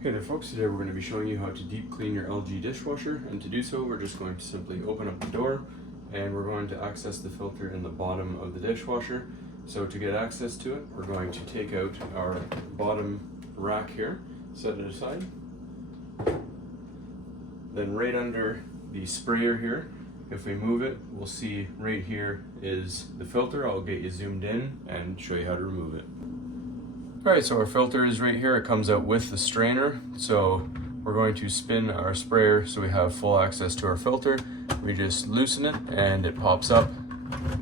Hey there folks, today we're going to be showing you how to deep clean your LG dishwasher, and to do so we're just going to simply open up the door and we're going to access the filter in the bottom of the dishwasher. So to get access to it, we're going to take out our bottom rack here, set it aside. Then right under the sprayer here, if we move it, we'll see right here is the filter. I'll get you zoomed in and show you how to remove it. Alright, so our filter is right here. It comes out with the strainer. So we're going to spin our sprayer so we have full access to our filter. We just loosen it and it pops up.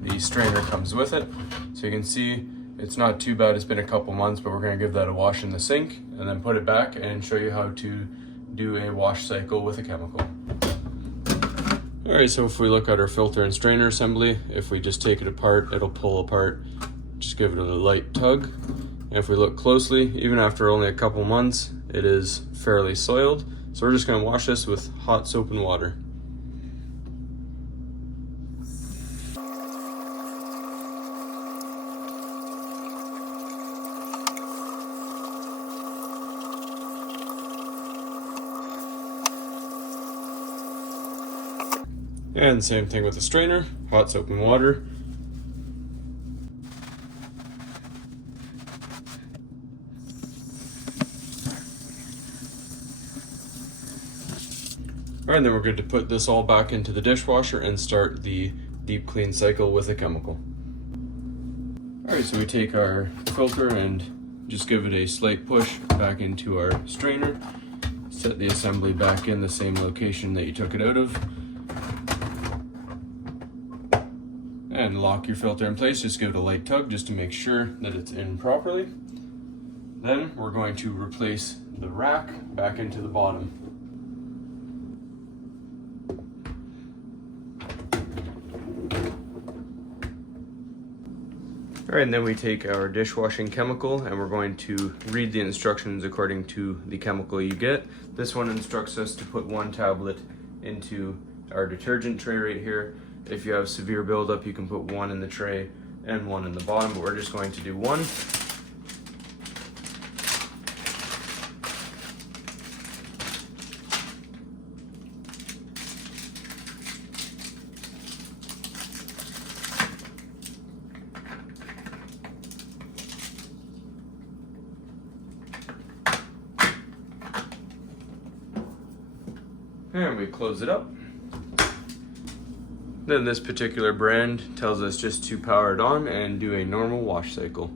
The strainer comes with it. So you can see it's not too bad. It's been a couple months, but we're going to give that a wash in the sink and then put it back and show you how to do a wash cycle with a chemical. Alright, so if we look at our filter and strainer assembly, if we just take it apart, it'll pull apart. Just give it a light tug. And if we look closely, even after only a couple months, it is fairly soiled. So we're just going to wash this with hot soap and water. And same thing with the strainer, hot soap and water. Alright, and then we're good to put this all back into the dishwasher and start the deep clean cycle with a chemical. Alright, so we take our filter and just give it a slight push back into our strainer. Set the assembly back in the same location that you took it out of. And lock your filter in place. Just give it a light tug just to make sure that it's in properly. Then we're going to replace the rack back into the bottom. Alright, and then we take our dishwashing chemical and we're going to read the instructions according to the chemical you get. This one instructs us to put 1 tablet into our detergent tray right here. If you have severe buildup, you can put 1 in the tray and 1 in the bottom, but we're just going to do 1. And we close it up. Then this particular brand tells us just to power it on and do a normal wash cycle.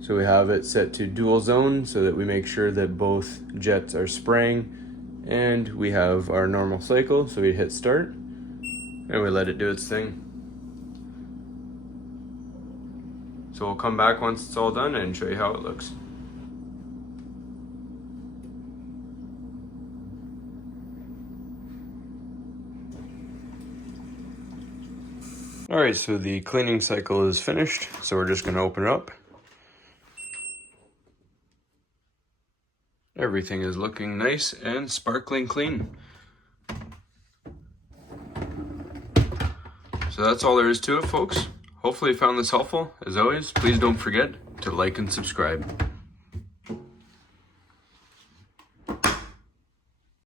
So we have it set to dual zone so that we make sure that both jets are spraying, and we have our normal cycle. So we hit start and we let it do its thing. So we'll come back once it's all done and show you how it looks. Alright, so the cleaning cycle is finished, so we're just going to open it up. Everything is looking nice and sparkling clean. So that's all there is to it, folks. Hopefully you found this helpful. As always, please don't forget to like and subscribe.